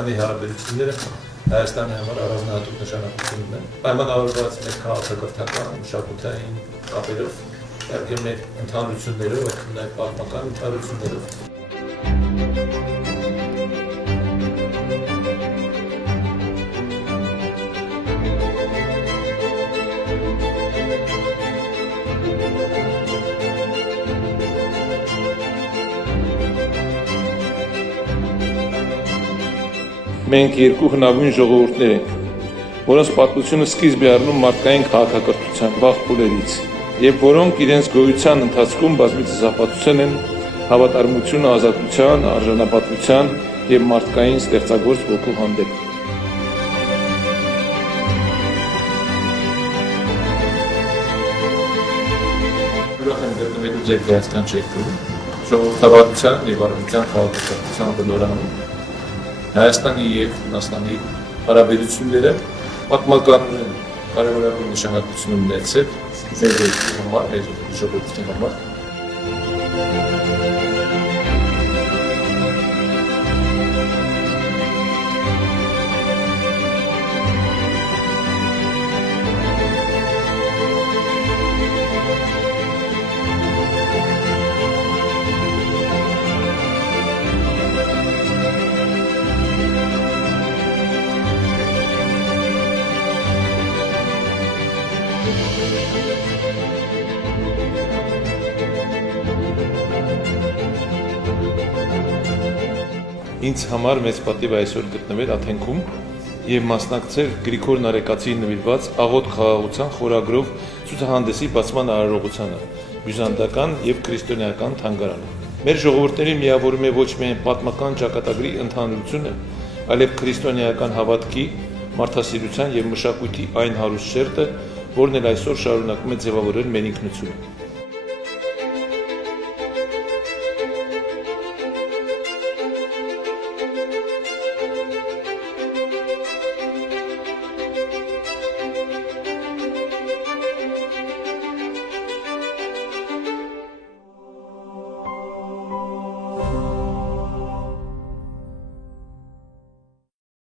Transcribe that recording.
Հայաստանի հարաբերությունները Հայաստանի համար առանձնահատուկ նշանակություն ունեն։ Պայմանավորված մեր քաղաքակրթական, մշակութային կապերով, իհարկե մեր ընդհանրություններով, նաև պատմական ընդհանրություններով։ Մենք երկու հնագույն ժողովուրդներ ենք, որոնց պատմությունը սկիզբ է առնում մարդկային քաղաքակրթության վաղ փուլերից, եւ որոնք իրենց գոյության ընթացքում բազմիցս ապացուցել են հավատարմությունը ազատության, արժանապատվության եւ մարդկային ստեղծագործ ոգու հանդեպ։ Ուրախ եմ գտնվելու ձեր Հայաստան շեյթում, ժողովրդավարության եւ առողջության քաղաքակրթության բնորանում Հայաստանի եւ Հունաստանի հարաբերությունները պատմական կարևորագույն նշանակություն ունեցել մեր երկրի համար, մեր ժողովրդի համար։ Ինձ համար մեծ պատիվ այսօր գտնվել Աթենքում եւ մասնակցել Գրիգոր Նարեկացիի նվիրված աղոտ խաղաղության խորագրով ցուցահանդեսի բացման արարողությանը, բյուզանդական եւ քրիստոնեական թանգարանը։ Մեր ժողովուրդների միավորում է ոչ միայն պատմական ճակատագրի ընդհանրությունը, այլև քրիստոնեական հավատքի, մարդասիրության եւ մշակույթի այն հարուստ շերտը, որն էլ այսօր շարունակում է ձևավորել մեր ինքնությունը։